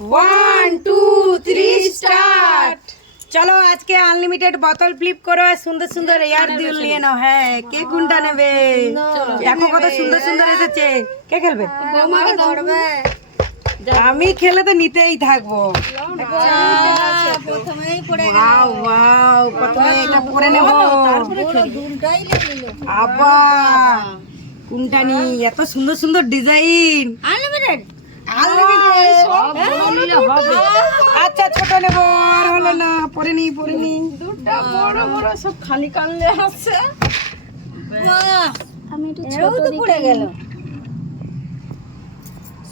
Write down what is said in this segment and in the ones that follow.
1 2 3 start. চলো আজকে unlimited বোতল ফ্লিপ করো আর সুন্দর সুন্দর এয়ার দিল নিয়ে নাও। হ্যাঁ, কে কোনটা নেবে? দেখো কত সুন্দর সুন্দর এসেছে। কে খেলবে? আমি খেলে তো নিতেই থাকবো। ওয়াও ওয়াও, প্রথমে এটা পরে নেব, আবার কোনটা নি? এত সুন্দর সুন্দর ডিজাইন। আনলিমিটেড আচ্ছা, ছোট নেব। আর হলো না, পরে নি দুটা বড় বড় সব খালি কানলে আছে। আমি একটু ছোট পড়ে গেল।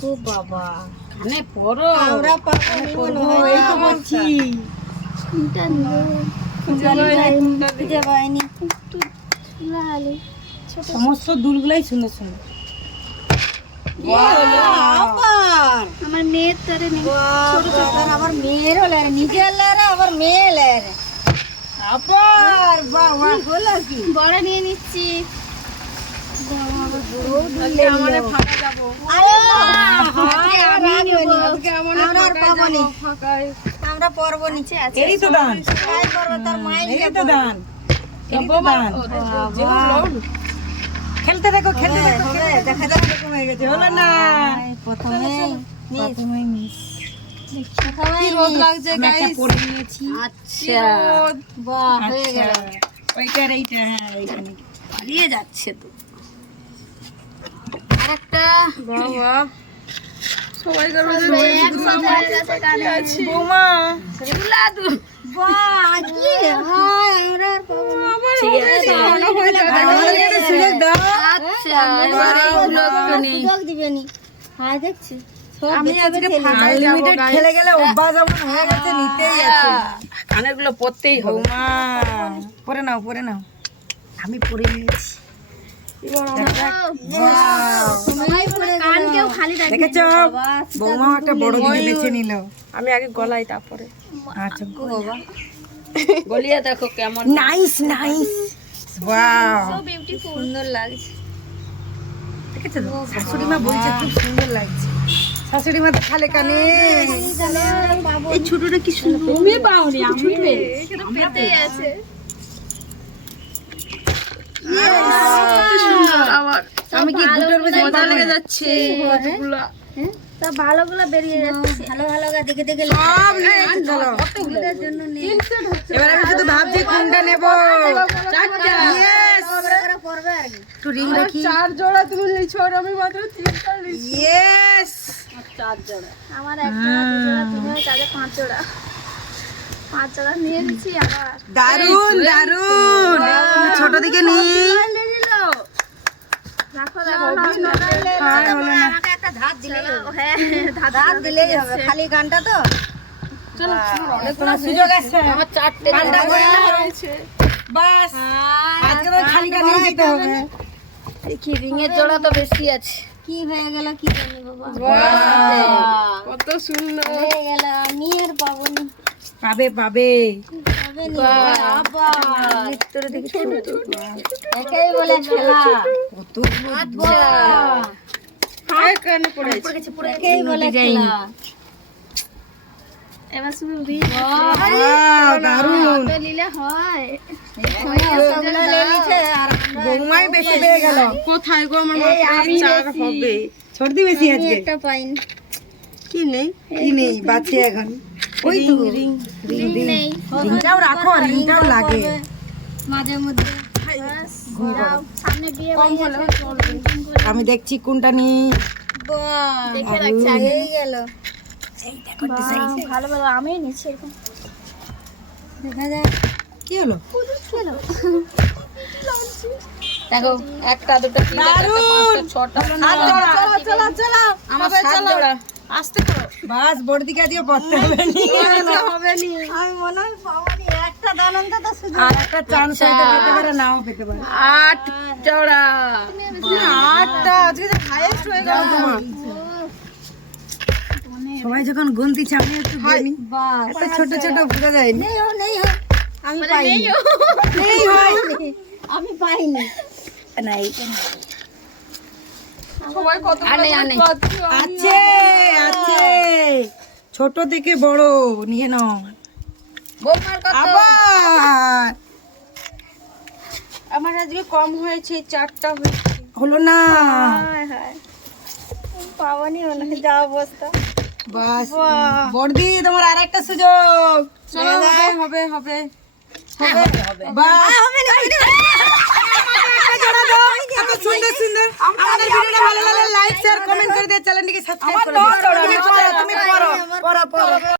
ও বাবা, কানে পড়ো। আমরা পাবো এই তো বলছি। কোনটা নিব? খুঁজে পাইনি। একটু লালি ছোট সমস্ত দুলগুলাই সুন্দর সুন্দর। আবার আমার মেয়ের তারে নেই। ছোট ছোট আবার মেয়ের হলে নিজের লারে আবার মেয়ে লারে আবার বাহ বাহ, হলো কি? বড় নিয়ে নিচ্ছি। আমারে ফাঁকা যাব। আমরা পর্ব নিচে আছি। এই তো দান, তাই করবো তার মাইল এই তো দান, এই তো দান। খেলতে দেখো, খেলতে দেখো, দেখা যাক এরকম হয়ে গেছে। হলো না, প্রথমে মিস। কি রোদ লাগছে আমি একটা গাইস। পরে নিয়েছি। আচ্ছা বাহ হয়ে গেল। ওইটার এইটা, হ্যাঁ এইখানে পালিয়ে যাচ্ছে তো। আরেকটা বাবা সবাই করবে বৌমা। বাহ কি হয় আমরা আর পাবো না। আমাদের একটা সুযোগ দাও। আচ্ছা এবারে সুযোগ দিবেনি। হাই দেখছি আমি আজকে ফাঁকা আনলিমিটেড খেলে গেলে অভ্যাস আমার হয়ে গেছে, নিতেই আছে। কানের গুলো পড়তেই হবে। বৌমা পরে নাও, পরে নাও। আমি পরে নিয়েছি। কান কেউ খালি রাখবে। দেখেছো, বৌমা একটা বড় জিনিস বেছে নিল। আমি আগে গলাই তারপরে আচ্ছা, গলিয়ে দেখো কেমন। Nice nice, wow. সুন্দর লাগছে। দেখেছো তো, শাশুড়ি মা বলছে খুব সুন্দর লাগছে। শাশুড়ি মা তো খালে কানে। এই ছোটটা কি সুন্দর। তুমি পাওনি, আমি পেতেই আছে। সুন্দর। আবার আমি কি দুটোর বেশি মজা লেগে যাচ্ছে কতগুলা। তা ভালোগুলো বেরিয়ে যাচ্ছে। ভালো ভালো দেখে দেখে সব নিয়েছি, চলো। ওদের জন্য নিয়ে এবার আমি শুধু ভাবছি কোনটা নেব। Yes! পড়বে আর কি। একটু রিং রাখি। 4 জোড়া তুমি নিয়েছো আর আমি মাত্র 3টা নিয়েছি। Yes! 4 জোড়া। আমার এক জোড়া দু জোড়া তিন জোড়া চার জোড়া 5 জোড়া 5 জোড়া নিয়ে নিচ্ছি। আবার দারুন দারুন। ছোট দিকে নি। রাখো রাখো। আর হলো না। আমাকে একটা ধার দিলেই হবে। হ্যাঁ ধার দিলেই হবে। খালি গানটা তো চলো, কোনো সুযোগ আছে? আমার 4টে গানটা জোড়া বললে হয়েছে। বাস, আজকে তো খালি গানে যেতে হবে। কি রিংয়ের জোড়া তো বেশি আছে। কি হয়ে গেল কি জানি বাবা। কত সুন্দর। হয়ে গেল আমি আর পাবো না। পাবে পাবে। পাবে না বাবা। ভিতরে দেখি ছোট একাই বলে খেলা। কত আচ্ছা হাই কানে পড়েছে। একাই বলে খেলা। এবার শুধু রিং ওয়াও, দারুন। নিলে হয়। সবগুলো নিয়ে নিচ্ছে আর বৌমাই বেশি পেয়ে গেল। কোথায় গো, আমার মাত্র 4 হবে। সর্দি বেশি আজকে। একটা পাইনি। কি নেই? কি নেই, বাচ্চা এখন। ওই তো রিং নেই। রিংটাও রাখো, রিংটাও লাগে। মাঝে মধ্যে যাও, সামনে বিয়ে বাড়ি আছে। আমি দেখছি কোনটা নি। বাহ, দেখে রাখছি আগেই গেল। বাহ, ভালো ভালো আমি নিচ্ছি এরকম। দেখা যাক কি হলো? দেখো, একটা দুটো তিনটা চারটা পাঁচটা ছটা। চলো আমার 7 জোড়া। আস্তে করো। বাস, বড় দিকে আজকে পড়তে হবে নি। হবে নি। আমি মনে হয় পাবনি। একটা দান অন্তত সুযোগ। আর একটা চান্স হয়তো পেতে পারে, নাও পেতে পারে। 8 জোড়া। 8টা আজকে তো হাইয়েস্ট হয়ে গেল তোমার। সবাই যখন গুনতিছে আমি একটু গুনি। বাহ, এত ছোট ছোট বোঝা যায়নি। নেই হো নেই হো। আমি পাইনি। এই হয় আমি পাইনি। না, এই সবাই কত আছে আছে। ছোট থেকে বড় নিয়ে নাও। বৌমার কত? আবার আমার আজকে কম হয়েছে, 4টা হয়েছে। হলো না। হায় হায় পাওয়ানি মনে হয় যা অবস্থা। বাস বড়দি তোমার আর একটা সুযোগ। চলো, হবে হবে হবে। বাস জোড়া দাও। এত সুন্দর সুন্দর আমাদের ভিডিওটা ভালো লাগলে লাইক শেয়ার কমেন্ট করে দিয়ে চ্যানেলটিকে সাবস্ক্রাইব করে দিও।